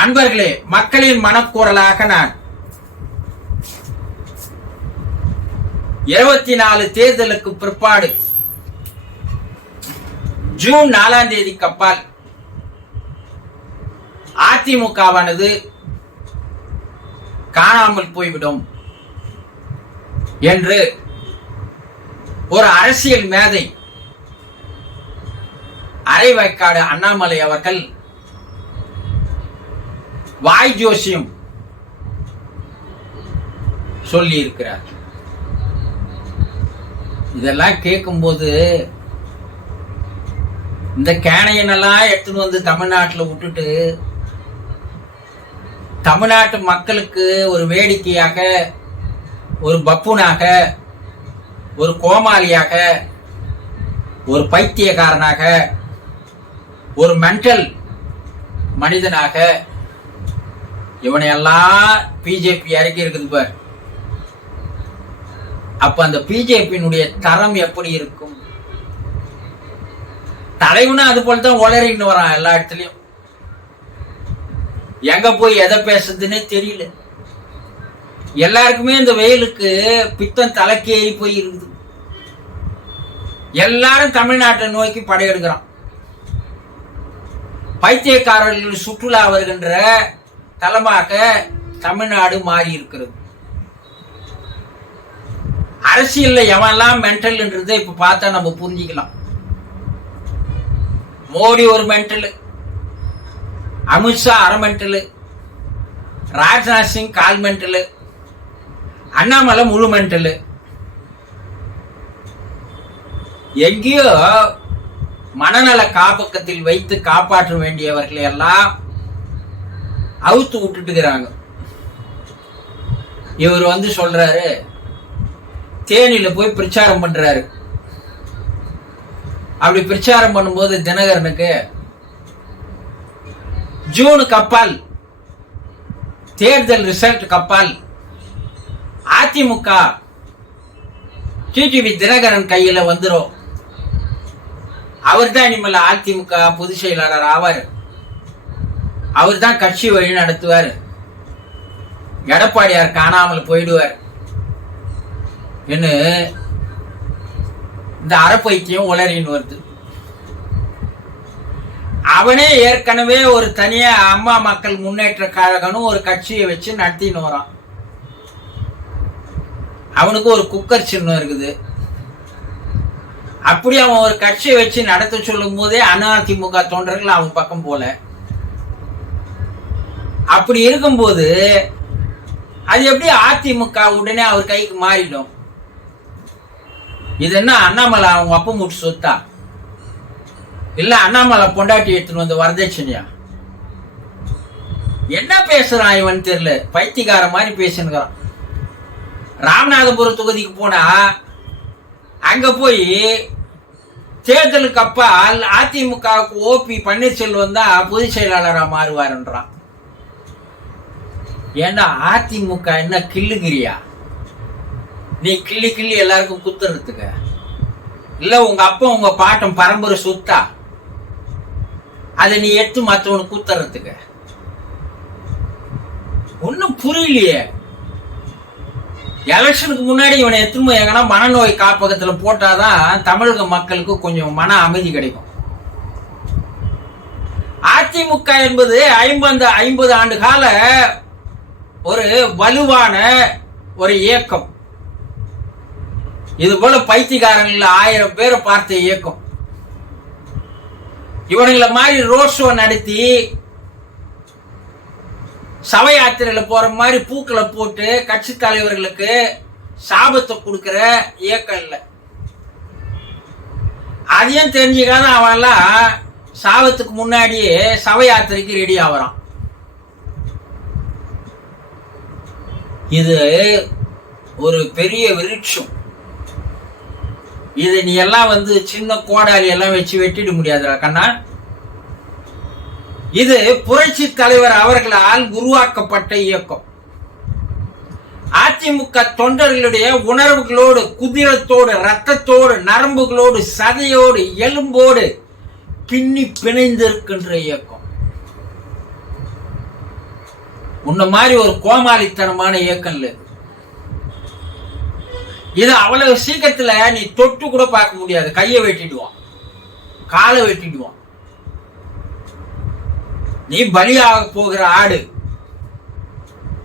அன்பர்களே, மக்களின் மனக்குரலாக நான் 24 தேர்தலுக்கு பிற்பாடு ஜூன் 4ஆம் தேதிக்கு அப்பால் அதிமுகவானது காணாமல் போய்விடும் என்று ஒரு அரசியல் மேதை அரைவாய்க்காடு அண்ணாமலை அவர்கள் வாய் ஜோசியம் சொல்லி இருக்கிறார். இதெல்லாம் கேட்கும்போது இந்த கேனையனெல்லாம் எடுத்துன்னு வந்து தமிழ்நாட்டில் விட்டுட்டு தமிழ்நாட்டு மக்களுக்கு ஒரு வேடிக்கையாக, ஒரு பப்புனாக, ஒரு கோமாளியாக, ஒரு பைத்தியக்காரனாக, ஒரு மென்டல் மனிதனாக இவனையெல்லாம் பிஜேபி இறக்கி இருக்குது பார். அப்ப அந்த பிஜேபியினுடைய தரம் எப்படி இருக்கும்? தலைவனும் அது போலதான் உளறின்னு வரான். எல்லா இடத்துலயும் எங்க போய் எதை பேசுறதுன்னே தெரியல. எல்லாருக்குமே இந்த வெயிலுக்கு பித்தம் தலைக்கு ஏறி போய் இருக்குது. எல்லாரும் தமிழ்நாட்டை நோக்கி படையெடுக்கிறான். பைத்தியக்காரர்கள் சுற்றுலா வருகின்ற தலமாக தமிழ்நாடு மாறி இருக்கிறது. அரசியல்ல எவெல்லாம் மென்டல்ன்றதை இப்ப பார்த்தா நம்ம புரிஞ்சுக்கலாம். மோடி ஒரு மென்டல், அமித்ஷா அரை மென்டல், ராஜ்நாத் சிங் கால் மென்டல், அண்ணாமலை முழு மென்டல். எங்கேயோ மனநல காப்பகத்தில் வைத்து காப்பாற்ற வேண்டியவர்களை எல்லாம் அவுத்து விட்டுட்டுக்கிறாங்க. இவர் சொல்றாரு, தேனியில போய் பிரச்சாரம் பண்றாரு. அப்படி பிரச்சாரம் பண்ணும்போது தினகரனுக்கு ஜூனுக்கு அப்பால், தேர்தல் ரிசல்ட் அப்பால் அதிமுக டிடிவி தினகரன் கையில வந்துரும். அவர் தான் இனிமேல் அதிமுக பொதுச் செயலாளர் ஆவார். அவர் தான் கட்சி வழி நடத்துவார். எடப்பாடியார் காணாமல் போயிடுவார் என்று இந்த அறப்பைத்தியம் உளறின்னு வருது. அவனே ஏற்கனவே ஒரு தனியா அம்மா மக்கள் முன்னேற்ற கழகம்னு ஒரு கட்சியை வச்சு நடத்தின்னு வரான். அவனுக்கு ஒரு குக்கர் சின்னம் இருக்குது. அப்படி அவன் ஒரு கட்சியை வச்சு நடத்த சொல்லும் போதே அதிமுக தொண்டர்கள் அவன் பக்கம் போல. அப்படி இருக்கும்போது அது எப்படி அதிமுக உடனே அவர் கைக்கு மாறிடும்? இது என்ன அண்ணாமலை அவங்க அப்ப மூட்டு சொத்தா? இல்ல அண்ணாமலை பொண்டாட்டி எடுத்துன்னு வந்து வரதட்சணையா? என்ன பேசுறான் இவன் தெரியல. பைத்தியக்கார மாதிரி பேசுகிறான். ராமநாதபுரம் தொகுதிக்கு போனா அங்க போய் தேர்தலுக்கு அப்பால் அதிமுகவுக்கு ஓபி பன்னீர்செல்வம் தான் பொதுச் செயலாளரா மாறுவாருன்றான். ஏன்னா அதிமுக என்ன கிள்ளுகிறியா? நீ கிள்ளி கிள்ளி எல்லாருக்கும் குத்துறதுக்கு? இல்ல உங்க அப்பா உங்க பாட்டம் பரம்பரை சொத்தா? அதை நீ எடுத்து மற்றவனுக்கு குத்துறதுக்கு? ஒன்னும் புரியலையே. எலெக்ஷனுக்கு முன்னாடி இவனை எத்தனை எங்கன்னா மனநோய் காப்பகத்துல போட்டாதான் தமிழக மக்களுக்கு கொஞ்சம் மன அமைதி கிடைக்கும். அதிமுக என்பது 50 ஆண்டு கால ஒரு வலுவான ஒரு இயக்கம். இது போல பைத்தியக்காரர்கள் 1000 பேரை பார்த்த இயக்கம். இவனுங்களை மாதிரி ரோட் ஷோ நடத்தி சபை யாத்திரையில போற மாதிரி பூக்களை போட்டு கட்சி தலைவர்களுக்கு சாபத்தை கொடுக்கிற இயக்கம் இல்லை. அதையும் தெரிஞ்சுக்காத அவன்லாம் சாபத்துக்கு முன்னாடியே சபை யாத்திரைக்கு ரெடி ஆகிறான். இது ஒரு பெரிய விருட்சம். இது நீ எல்லாம் சின்ன கோடாலி எல்லாம் வச்சு வெட்டிட முடியாதுடா கண்ணா. இது புரட்சி தலைவர் அவர்களால் உருவாக்கப்பட்ட இயக்கம். அதிமுக தொண்டர்களுடைய உணர்வுகளோடு, குதிரத்தோடு, ரத்தத்தோடு, நரம்புகளோடு, சதையோடு, எலும்போடு பின்னி பிணைந்திருக்கின்ற இயக்கம். உன்ன மாதிரி ஒரு கோமாளித்தனமான இயக்கம் இல்லை. இது அவ்வளவு சீக்கிரத்துல நீ தொட்டு கூட பார்க்க முடியாது. கையை வெட்டிடுவான், காலை வெட்டிடுவான். நீ பலியாக போகிற ஆடு.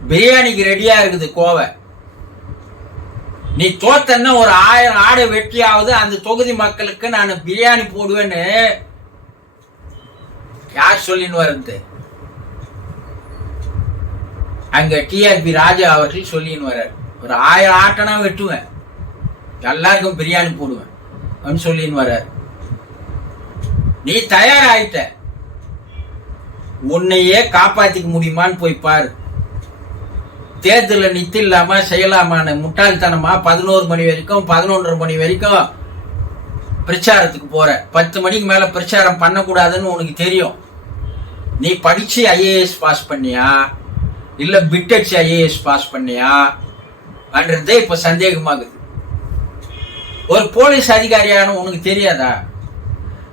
பிரியாணிக்கு ரெடியா இருக்குது கோவை. நீ தோத்தன்னா ஒரு 1000 ஆடை வெட்டியாவது அந்த தொகுதி மக்களுக்கு நான் பிரியாணி போடுவேன்னு யார் சொல்லின்னு வருது? அங்க டிஆர்பி ராஜா அவர்கள் சொல்லின்னு வர்றார். ஒரு 1000 ஆட்டனா வெட்டுவேன், எல்லாருக்கும் பிரியாணி போடுவேன் அப்படின்னு சொல்லின்னு வர்றார். நீ தயாராயிட்ட, உன்னையே காப்பாத்திக்க முடியுமான்னு போய் பாரு. தேர்தலில் நித்து இல்லாம செய்யலாமான முட்டாள்தனமா 11 மணி வரைக்கும் 11:30 மணி வரைக்கும் பிரச்சாரத்துக்கு போற. 10 மணிக்கு மேல பிரச்சாரம் பண்ணக்கூடாதுன்னு உனக்கு தெரியும். நீ படிச்சு ஐஏஎஸ் பாஸ் பண்ணியா இல்ல பிட்டடிச்சு ஐஏஎஸ் பாஸ் பண்ணியா என்றதே இப்ப சந்தேகமாகுது. ஒரு போலீஸ் அதிகாரியான உனக்கு தெரியாதா?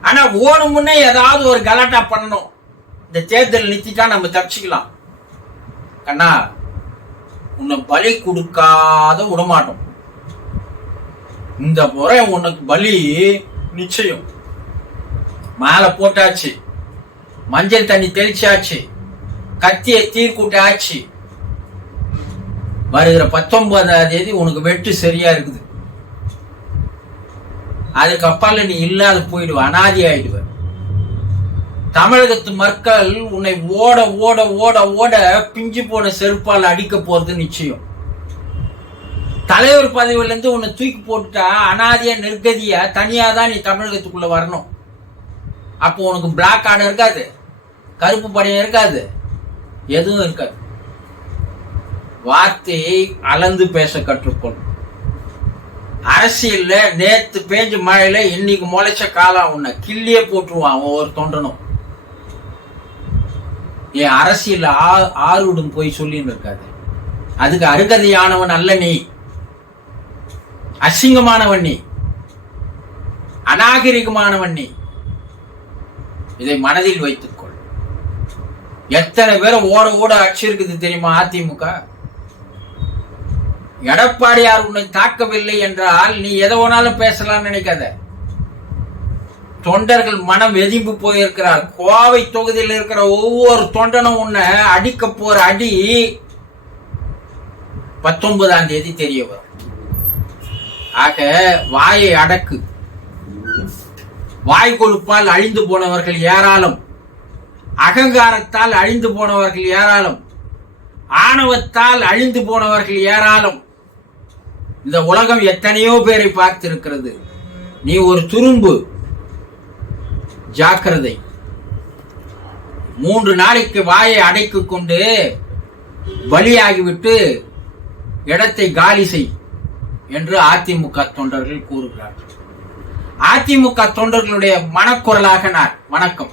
ஆனா ஓடும் முன்னே ஏதாவது ஒரு கலாட்டா பண்ணணும். இந்த தேர்தல் நிறுத்திட்டா நம்ம தப்பிச்சுக்கலாம். கண்ணா, உன்னை பலி கொடுக்காத விடமாட்டோம். இந்த முறை உனக்கு பலி நிச்சயம். மாலை போட்டாச்சு, மஞ்சள் தண்ணி தெளிச்சாச்சு, கத்திய தீர்க்கூட்டாச்சு. வருகிற 19ஆம் தேதி உனக்கு வெட்டு சரியா இருக்குது. அதுக்கப்பால நீ இல்லாத போயிடுவ, அனாதி ஆயிடுவ. தமிழகத்து மக்கள் உன்னை ஓட ஓட ஓட ஓட பிஞ்சு போன செருப்பால் அடிக்க போறது நிச்சயம். தலைவர் பதவியில இருந்து உன்னை தூக்கி போட்டுட்டா அனாதியா நிர்கதியா தனியா தான் நீ தமிழகத்துக்குள்ள வரணும். அப்போ உனக்கு பிளாக் கார்டு இருக்காது, கருப்பு படையம் இருக்காது, எதுவும் இருக்காது. வார்த்தையை அளந்து பேச கற்றுக்கொள். அரசியல்ல நேத்து பேஞ்ச மழையில இன்னைக்கு முளைச்ச காலம் உன்னை கிள்ளியே போட்டுருவான் ஒவ்வொரு தொண்டனும். என் அரசியல் ஆறுடும் போய் சொல்லின்னு இருக்காது. அதுக்கு அருகதையானவன் அல்ல நீ, அசிங்கமானவன் நீ, அநாகரிகமானவன் நீ. இதை மனதில் வைத்துக்கொள். எத்தனை பேரை ஓட ஓட அடிச்சிருக்குது தெரியுமா அதிமுக? எடப்பாடியார் உன்னை தாக்கவில்லை என்றால் நீ எதை வேணாலும் பேசலாம்னு நினைக்காத. தொண்டர்கள் மனம் வெதிம்பு போயிருக்கிறார். கோவை தொகுதியில் இருக்கிற ஒவ்வொரு தொண்டனும் உன்னை அடிக்க போற அடி 19ஆம் தேதி தெரிய வரும். ஆக வாயை அடக்கு. வாய் கொழுப்பால் அழிந்து போனவர்கள் ஏராளம், அகங்காரத்தால் அழிந்து போனவர்கள் ஏராளம், ஆணவத்தால் அழிந்து போனவர்கள் ஏராளம். இந்த உலகம் எத்தனையோ பேரை பார்த்திருக்கிறது. நீ ஒரு துரும்பு. ஜாக்கிரதை. 3 நாளைக்கு வாயை அடைக்கு கொண்டு பலியாகிவிட்டு இடத்தை காலி செய் என்று அதிமுக தொண்டர்கள் கூறுகிறார்கள். அதிமுக தொண்டர்களுடைய மனக்குரலாக நான் வணக்கம்.